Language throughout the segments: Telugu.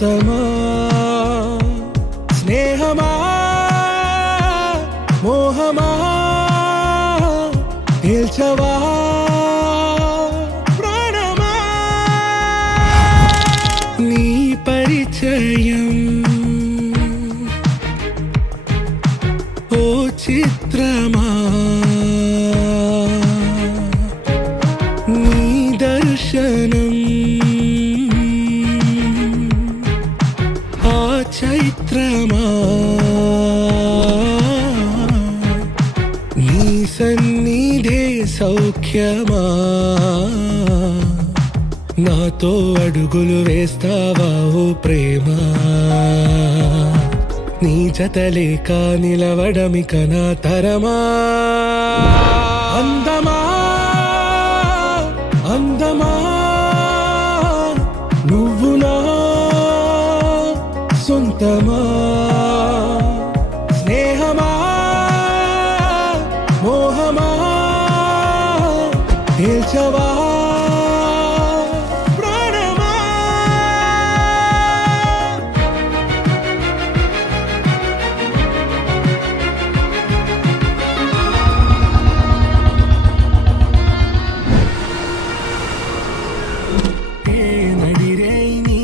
సొంతమా స్నేహమా మోహమా తేల్చవా ప్రాణమా నీ పరిచయం ఓ చిత్రమా నీ దర్శనం ఆ చైత్రమా నీ సన్నిధే సౌఖ్యమా నాతో అడుగులు వేస్తావా ఓ ప్రేమ నీ జతలేక నిలవడమిక నా తరమా అందమా అందమా నువ్వు నా సొంతమా స్నేహమా మోహమా తేల్చవా ప్రాణమా నడిరే నీ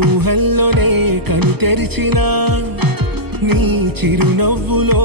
ఊహల్లోనే కను తెరిచిన నీ చిరునవ్వులో